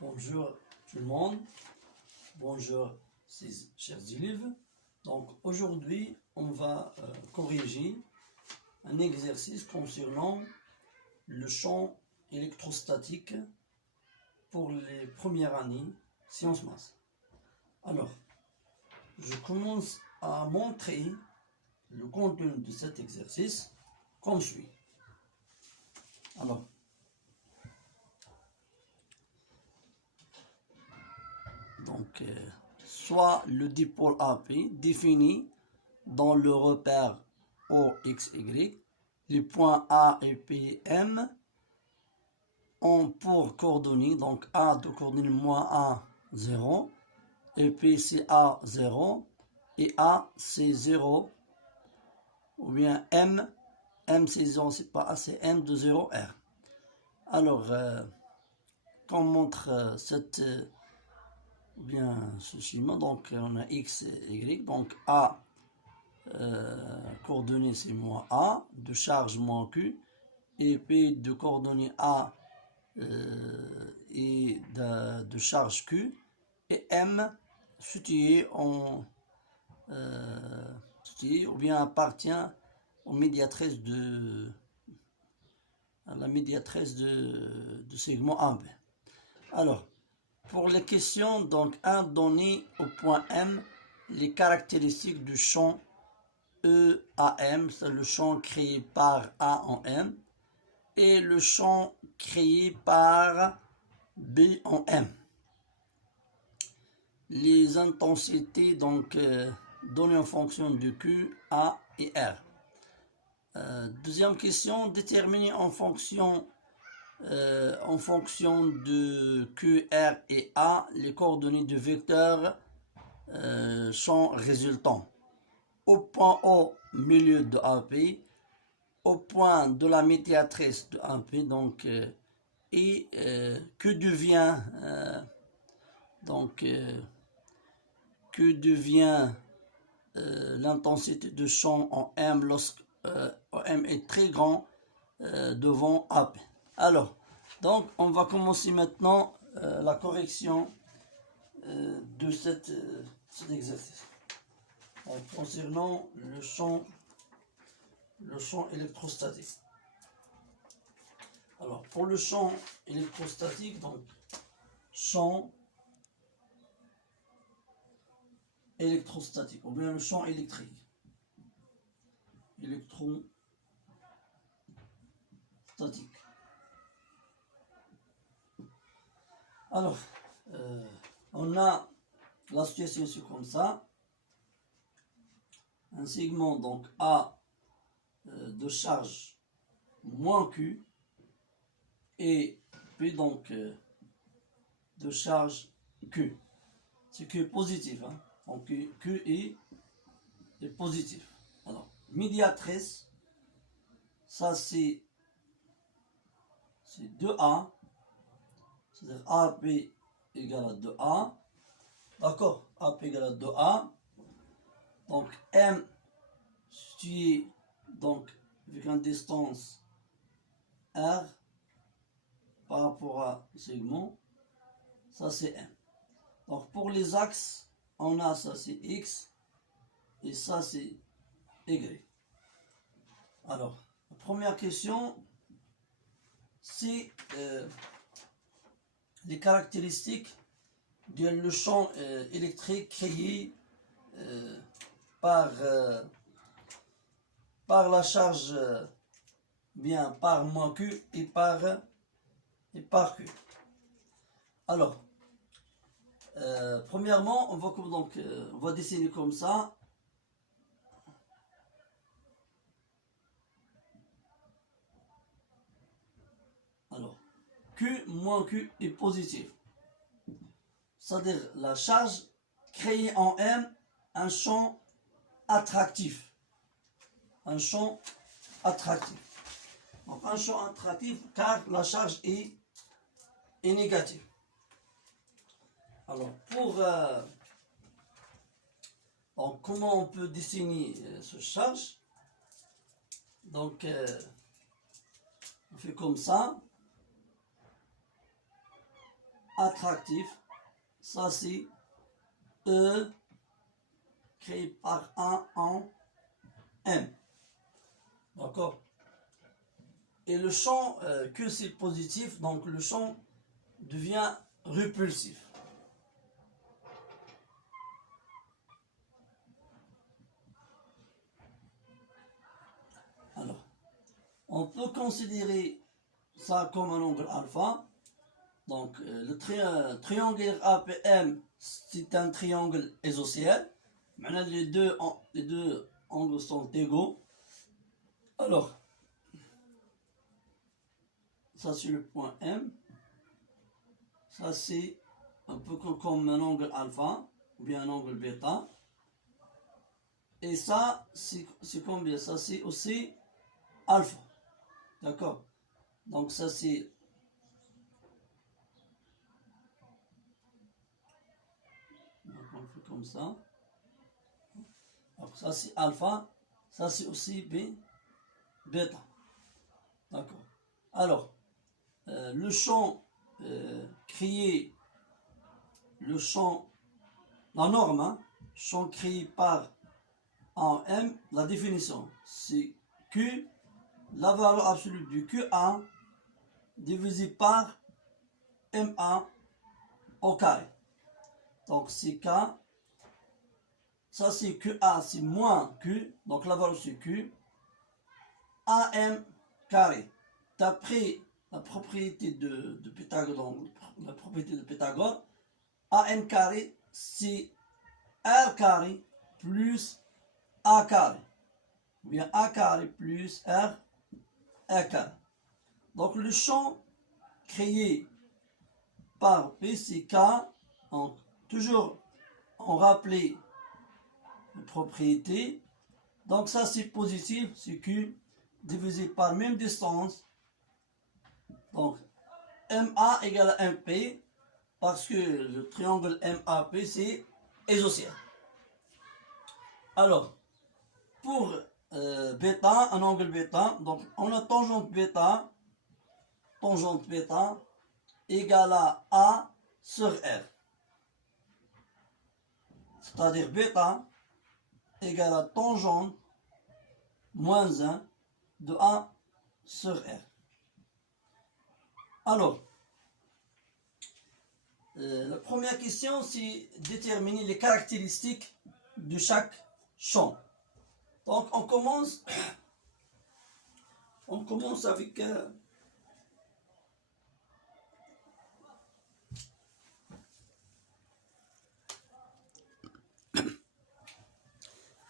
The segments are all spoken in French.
Bonjour tout le monde, bonjour chers élèves. Donc aujourd'hui on va corriger un exercice concernant le champ électrostatique pour les premières années sciences maths. Alors, je commence à montrer le contenu de cet exercice comme suit. Alors, donc, soit le dipôle AP défini dans le repère OXY, les points A et P, M ont pour coordonnées, donc A de coordonnées moins A, 0, et P c'est A, 0, et A c'est 0, ou bien M c'est 0, c'est pas A, c'est M de 0, R. Alors, quand on montre bien ce schéma, donc on a X et Y, donc A, coordonnées c'est moins A, de charge moins Q, et P de coordonnées A et de charge Q, et M situé ou bien appartient aux médiatrices à la médiatrice de segment AB. Alors, pour les questions, donc, A donné au point M les caractéristiques du champ EAM, c'est le champ créé par A en M, et le champ créé par B en M. Les intensités, donc, données en fonction de Q, A et R. Deuxième question, déterminer en fonction de Q, R et A les coordonnées du vecteur champ résultant. Au point O, milieu de AP, au point de la médiatrice de AP, donc, que devient l'intensité de champ en M lorsque M est très grand devant AP. Alors, donc, on va commencer maintenant la correction de cet exercice. Donc, concernant le champ électrostatique. Alors, pour le champ électrostatique, donc, champ électrostatique, ou bien le champ électrique. Électrostatique. Alors, on a la situation c'est comme ça. Un segment donc A de charge moins Q et P donc de charge Q. C'est Q positif, hein? Donc Q est positif. Alors, médiatrice, ça c'est 2A, c'est-à-dire AP égale à 2A. D'accord? AP égale à 2A. Donc M situé donc avec une distance R par rapport à segment, ça c'est M. Donc pour les axes, on a ça c'est X et ça c'est Y. Alors, la première question, c'est les caractéristiques de le champ électrique créé par la charge bien par moins Q et par Q. Alors, premièrement, on va dessiner comme ça. Alors, Q moins Q est positif. C'est-à-dire la charge créée en M un champ attractif. Un champ attractif. Donc un champ attractif car la charge est négative. Alors donc comment on peut dessiner ce charge? Donc on fait comme ça. attractif. Ça c'est E créé par 1 en M. D'accord? Et le champ que c'est positif, donc le champ devient répulsif. Alors, on peut considérer ça comme un angle alpha. Donc, le triangle APM, c'est un triangle isocèle. Maintenant, les deux angles sont égaux. Alors, ça c'est le point M. Ça c'est un peu comme un angle alpha ou bien un angle bêta. Et ça, c'est combien? Ça c'est aussi alpha. D'accord? Donc ça c'est... On fait comme ça. Donc ça c'est alpha. Ça c'est aussi bêta. D'accord? Alors, le champ créé, le champ, la norme, hein, champ créé par en M, la définition, c'est Q, la valeur absolue du QA divisé par MA au carré. Donc c'est K, ça c'est QA, c'est moins Q, donc la valeur c'est Q, AM carré. D'après la propriété de Pythagore, donc la propriété de Pythagore, AM carré c'est R carré plus A carré, ou bien A carré plus R carré. Donc le champ créé par P, c'est K, donc toujours on rappelait les propriétés. Donc ça c'est positif, c'est Q, divisé par même distance. Donc MA égale à MP, parce que le triangle MAP c'est isocèle. Alors, pour bêta, un angle bêta, donc on a tangente bêta égale à A sur R. C'est-à-dire bêta égale à tangente moins 1 de A sur R. Alors, la première question, c'est déterminer les caractéristiques de chaque champ. Donc, on commence avec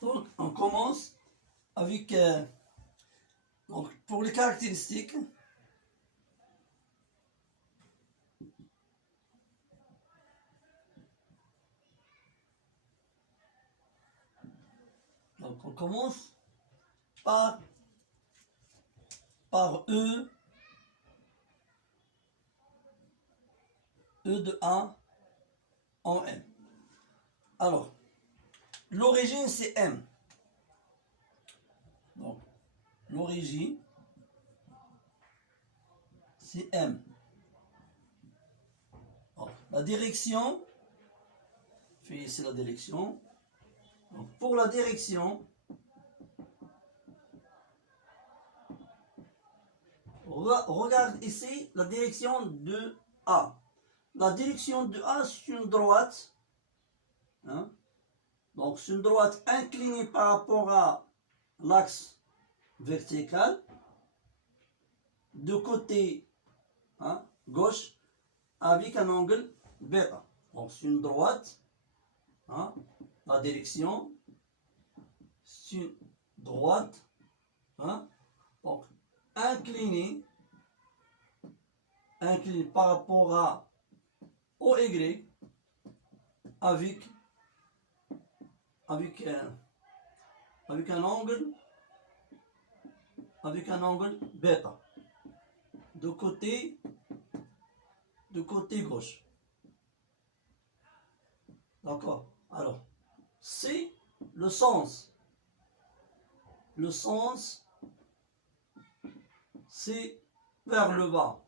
donc, on commence avec donc, pour les caractéristiques. Donc on commence par E de A en M. Alors, l'origine c'est M. Donc, l'origine c'est M. Alors, la direction, fait ici la direction. Donc, pour la direction, regarde ici la direction de A. La direction de A, c'est une droite. Hein? Donc, c'est une droite inclinée par rapport à l'axe vertical. De côté gauche, avec un angle bêta. Donc, c'est une droite. Hein? La direction, c'est une droite. Hein? Donc, inclinée par rapport au Y avec un angle bêta de côté gauche. D'accord? Alors, c'est le sens. Le sens, c'est vers le bas.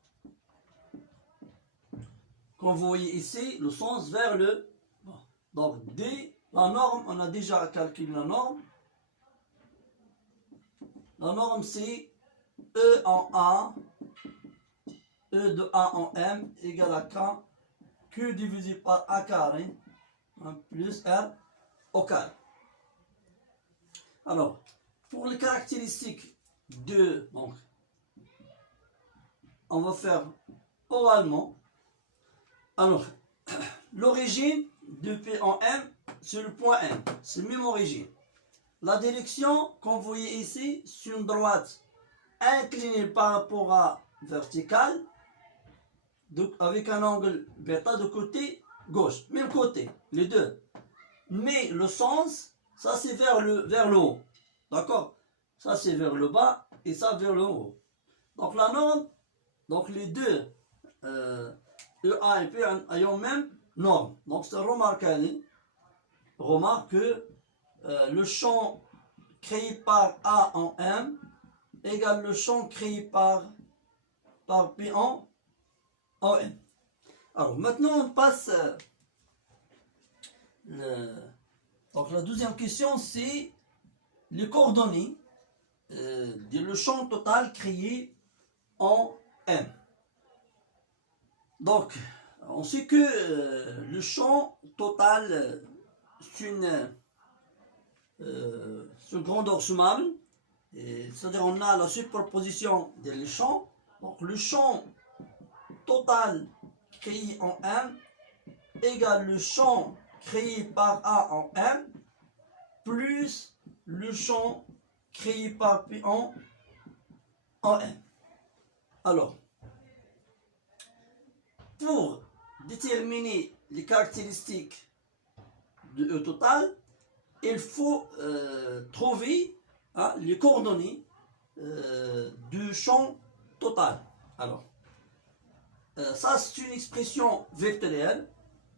comme vous voyez ici, le sens vers le bas. Donc, D, la norme, on a déjà calculé la norme. La norme, c'est E en A, E de A en M égale à K, Q divisé par A carré, plus R au carré. Alors, pour les caractéristiques de, donc, on va faire oralement. Alors, l'origine de P en M, c'est le point M, c'est la même origine. La direction, comme vous voyez ici, c'est une droite inclinée par rapport à verticale, avec un angle bêta de côté gauche, même côté, les deux. Mais le sens, ça c'est vers le haut, d'accord? Ça c'est vers le bas et ça vers le haut. Donc la norme, donc les deux, EA et P ayant même norme. Donc c'est remarqué, remarque que le champ créé par A en M égale le champ créé par P en M. Alors maintenant on passe donc la deuxième question, c'est les coordonnées le champ total créé en M. Donc on sait que le champ total c'est une grandeur sommable, c'est-à-dire on a la superposition des champs. Donc le champ total créé en M égale le champ créé par A en M plus le champ créé par P en M. Alors, pour déterminer les caractéristiques de E total, il faut trouver les coordonnées du champ total. Alors, ça c'est une expression vectorielle.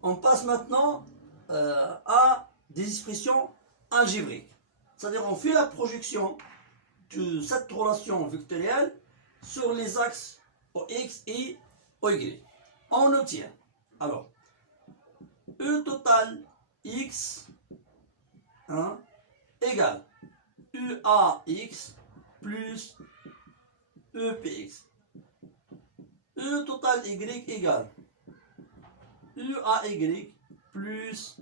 On passe maintenant à des expressions algébriques. C'est-à-dire on fait la projection de cette relation vectorielle sur les axes OX et OY. On obtient, alors, E total X égale UAX plus EPX. E total Y égale UAY plus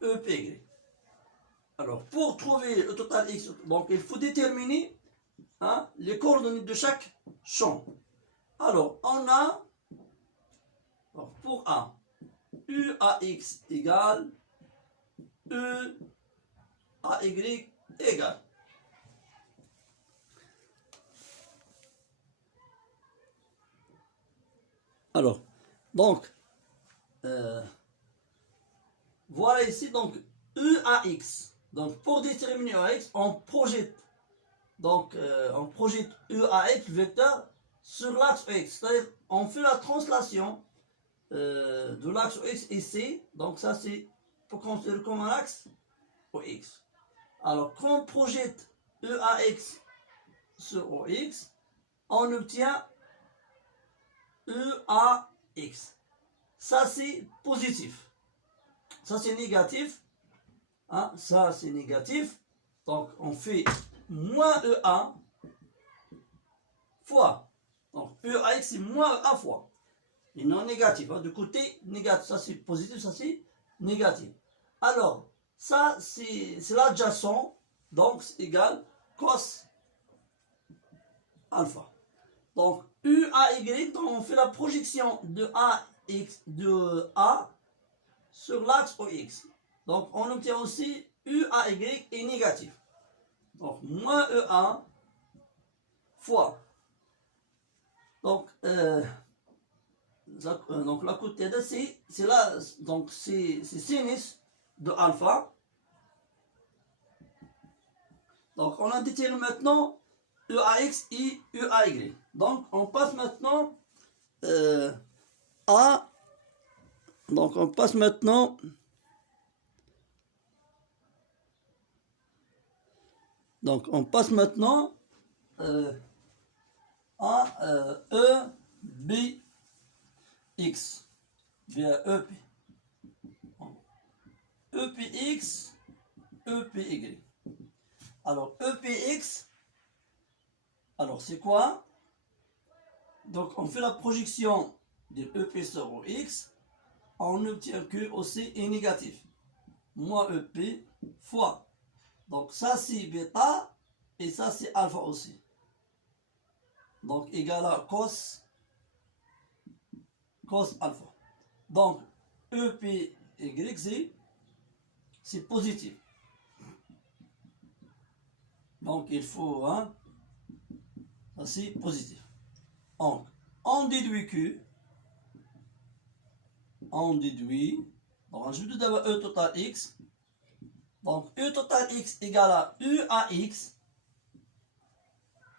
EPY. Alors, pour trouver le total X, donc il faut déterminer les coordonnées de chaque champ. Alors, on a, pour A, UAX égale EAY égale. Alors, donc, voilà ici, donc, EAX. Donc, pour déterminer EAX, on projette. Donc, on projette EAX, le vecteur, sur l'axe X. C'est-à-dire, on fait la translation de l'axe X ici. Donc, ça, c'est pour considérer comme un axe OX. Alors, quand on projette EAX sur OX, on obtient EAX. Ça, c'est positif. Ça, c'est négatif. Ça, c'est négatif. Donc, on fait moins EA fois. Donc, EAX, c'est moins EA fois. Et non négatif. Du côté négatif. Ça, c'est positif. Ça, c'est négatif. Alors, ça, c'est l'adjacent. Donc, c'est égal cos alpha. Donc, UAY, donc on fait la projection de A sur l'axe OX. Donc, on obtient aussi UAY est négatif. Donc, moins EA fois. Donc, donc la côté de c'est là, donc c'est sinus de alpha. Donc, on a déterminé maintenant EAX et EAY. Donc, on passe maintenant à. Donc, on passe maintenant à EBX. vers EP. EPX, EPY. Alors, EPX, alors c'est quoi? Donc, on fait la projection de EP sur OX, on obtient que OC est négatif. Moins EP fois. Donc, ça c'est bêta et ça c'est alpha aussi. Donc, égal à cos alpha. Donc, EPY, c'est positif. Donc, il faut, hein, ça c'est positif. Donc, on déduit que, on ajoute d'abord E total X. Donc, E total X égale à U à X.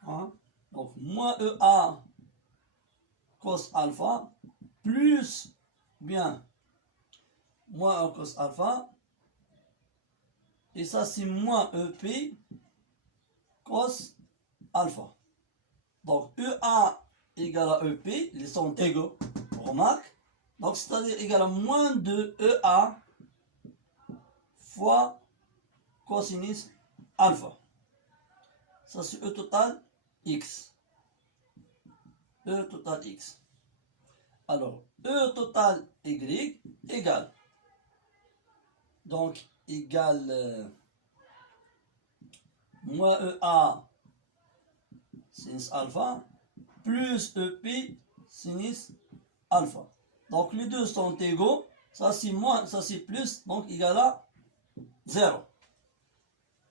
Hein? Donc, moins EA cos alpha plus, bien, moins 1 cos alpha. Et ça, c'est moins EP cos alpha. Donc, EA égale à EP, ils sont égaux, remarque. Donc, c'est-à-dire égal à moins de EA fois cosinus alpha. Ça, c'est E total X. E total X. Alors, E total Y égale. Donc, égale moins EA sinus alpha plus EP sinus alpha. Donc, les deux sont égaux. Ça, c'est moins, ça, c'est plus. Donc, égal à 0.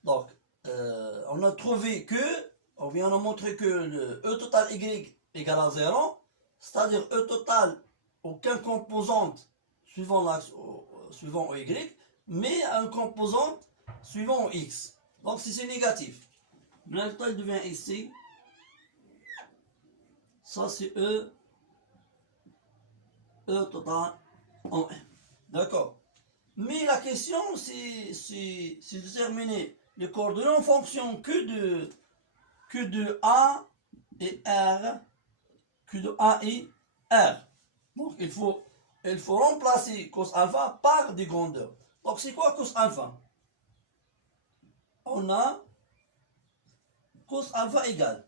Donc, on a trouvé que, on vient de montrer que le E total Y égale à 0. C'est-à-dire E total, aucun composante suivant l'axe, suivant au Y, mais un composante suivant au X. Donc, si c'est négatif, le total devient ici. Ça, c'est E total en 1. D'accord. Mais la question, c'est de déterminer les coordonnées en fonction que de A et R, que de A et R. Donc, il faut remplacer cos alpha par des grandeurs. Donc, c'est quoi cos alpha? On a cos alpha égale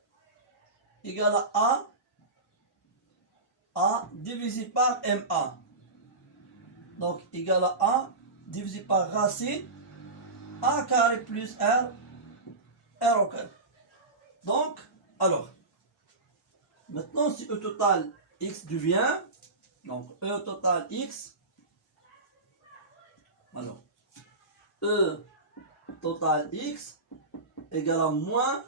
à A divisé par MA. Donc, égal à A divisé par racine A carré plus R au carré. Donc, alors, maintenant, si E total X devient, donc E total X, alors, E total X égale à moins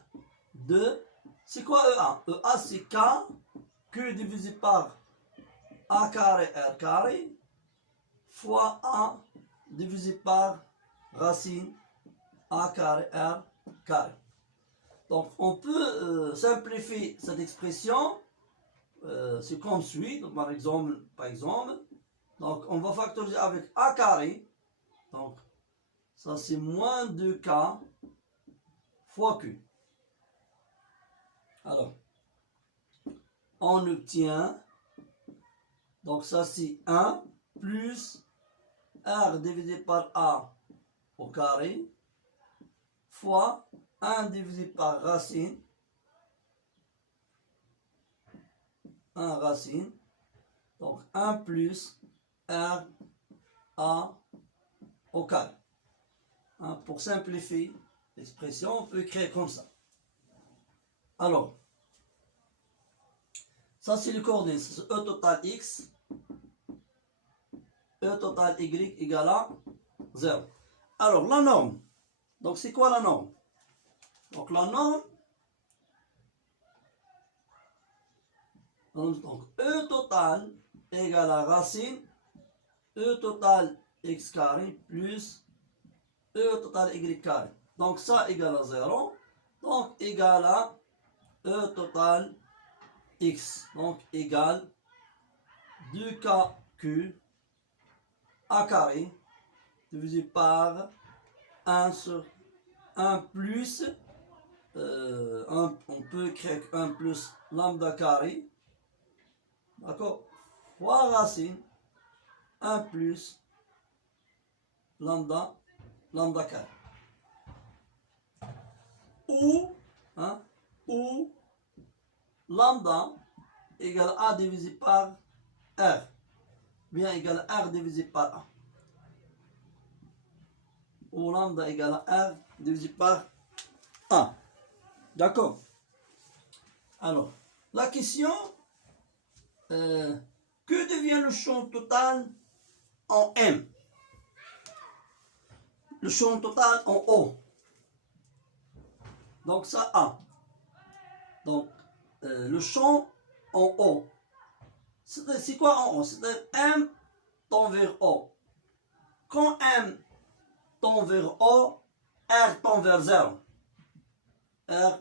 2, c'est quoi EA? EA c'est K, Q divisé par A carré R carré, fois A divisé par racine A carré R carré. Donc on peut simplifier cette expression, c'est comme suit, donc, par exemple, donc on va factoriser avec A carré, donc ça c'est moins 2K fois Q. Alors, on obtient, donc ça c'est 1 plus R divisé par A au carré fois 1 divisé par racine, 1 racine, donc 1 plus R A au carré. Hein, pour simplifier l'expression, on peut écrire comme ça. Alors, ça c'est le coordonnées, c'est E total X, E total Y égale à 0. Alors, la norme. Donc, c'est quoi la norme? Donc, la norme, donc, E total égale à racine, E total X carré plus E total Y carré. Donc, ça égale à 0. Donc, égale à E total X. Donc, égale 2KQ A carré divisé par 1 sur 1 plus, on peut écrire 1 plus lambda carré, d'accord, fois racine 1 plus lambda carré. Ou lambda égale A divisé par R, bien égale R divisé par A. Ou lambda égale R divisé par A. D'accord? Alors, la question, que devient le champ total en M? Le champ total en O. Donc ça A. Donc le champ en O. C'est quoi en O? C'est-à-dire M tend vers O. Quand M tend vers O, R tend vers 0. R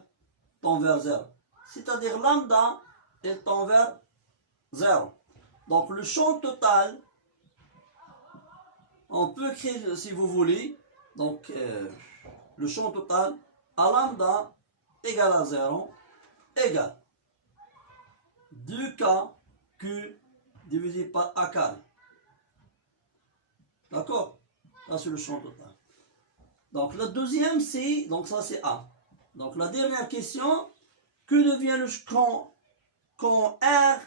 tend vers 0. C'est-à-dire lambda, elle tend vers 0. Donc le champ total, on peut écrire si vous voulez, donc le champ total à lambda égale à 0 égale 2K Q divisé par A carré. D'accord? Ça c'est le champ total. Donc la deuxième c'est, donc ça c'est A. Donc la dernière question, que devient le champ quand R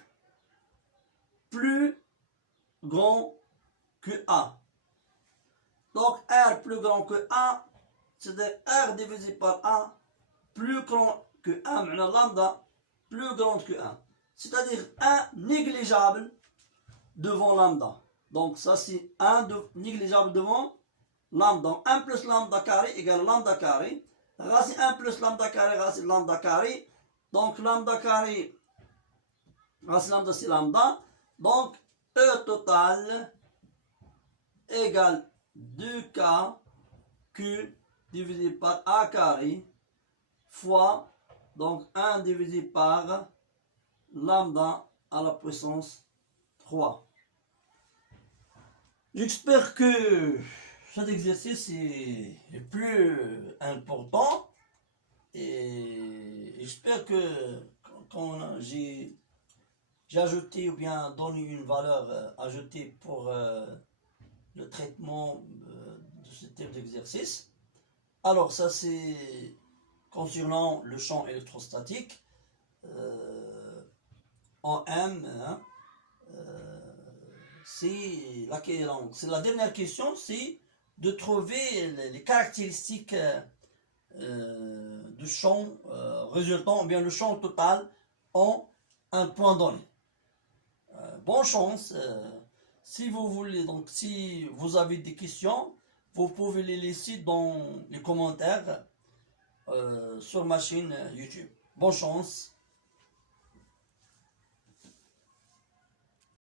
plus grand que A? Donc R plus grand que A, c'est-à-dire R divisé par A plus grand que 1, lambda plus grande que 1. C'est-à-dire 1 négligeable devant lambda. Donc ça c'est 1 négligeable devant lambda. 1 plus lambda carré égale lambda carré. Racine 1 plus lambda carré, racine lambda carré. Donc lambda carré, racine lambda c'est lambda. Donc E total égale 2K Q divisé par A carré fois donc 1 divisé par lambda à la puissance 3. J'espère que cet exercice est le plus important et j'espère que quand j'ai ajouté ou bien donné une valeur ajoutée pour le traitement de ce type d'exercice. Alors ça c'est concernant le champ électrostatique en M, hein, c'est la dernière question, c'est de trouver les caractéristiques du champ résultant, ou bien le champ total en un point donné. Bonne chance. Si vous voulez, donc si vous avez des questions, vous pouvez les laisser dans les commentaires sur ma chaîne YouTube. Bonne chance.